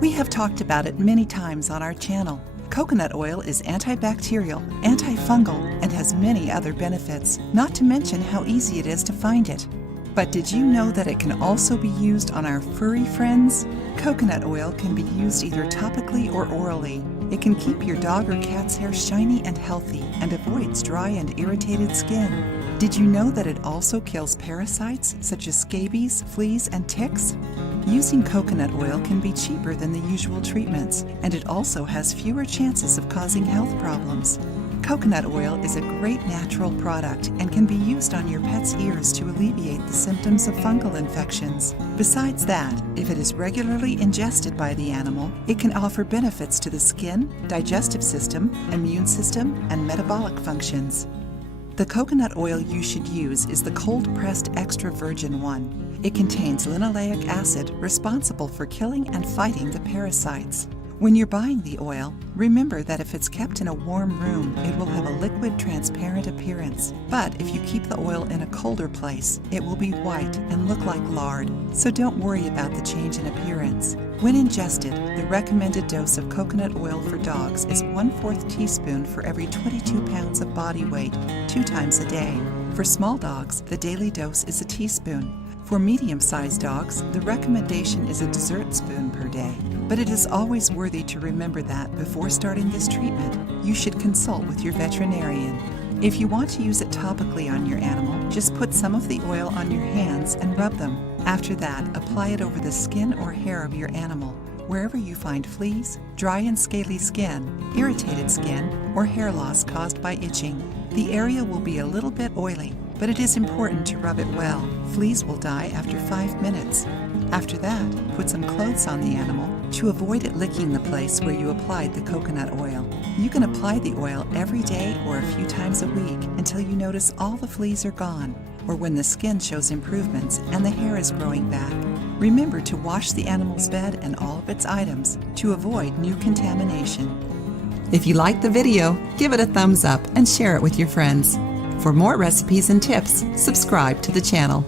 We have talked about it many times on our channel. Coconut oil is antibacterial, antifungal, and has many other benefits, not to mention how easy it is to find it. But did you know that it can also be used on our furry friends? Coconut oil can be used either topically or orally. It can keep your dog or cat's hair shiny and healthy and avoids dry and irritated skin. Did you know that it also kills parasites such as scabies, fleas, and ticks? Using coconut oil can be cheaper than the usual treatments, and it also has fewer chances of causing health problems. Coconut oil is a great natural product and can be used on your pet's ears to alleviate the symptoms of fungal infections. Besides that, if it is regularly ingested by the animal, it can offer benefits to the skin, digestive system, immune system, and metabolic functions. The coconut oil you should use is the cold-pressed extra virgin one. It contains linoleic acid responsible for killing and fighting the parasites. When you're buying the oil, remember that if it's kept in a warm room, it will have a liquid, transparent appearance. But if you keep the oil in a colder place, it will be white and look like lard, so don't worry about the change in appearance. When ingested, the recommended dose of coconut oil for dogs is 1/4 teaspoon for every 22 pounds of body weight, 2 times a day. For small dogs, the daily dose is a teaspoon. For medium-sized dogs, the recommendation is a dessert spoon per day. But it is always worthy to remember that before starting this treatment, you should consult with your veterinarian. If you want to use it topically on your animal, just put some of the oil on your hands and rub them. After that, apply it over the skin or hair of your animal, wherever you find fleas, dry and scaly skin, irritated skin, or hair loss caused by itching. The area will be a little bit oily, but it is important to rub it well. Fleas will die after 5 minutes. After that, put some clothes on the animal to avoid it licking the place where you applied the coconut oil. You can apply the oil every day or a few times a week until you notice all the fleas are gone, or when the skin shows improvements and the hair is growing back. Remember to wash the animal's bed and all of its items to avoid new contamination. If you liked the video, give it a thumbs up and share it with your friends. For more recipes and tips, subscribe to the channel.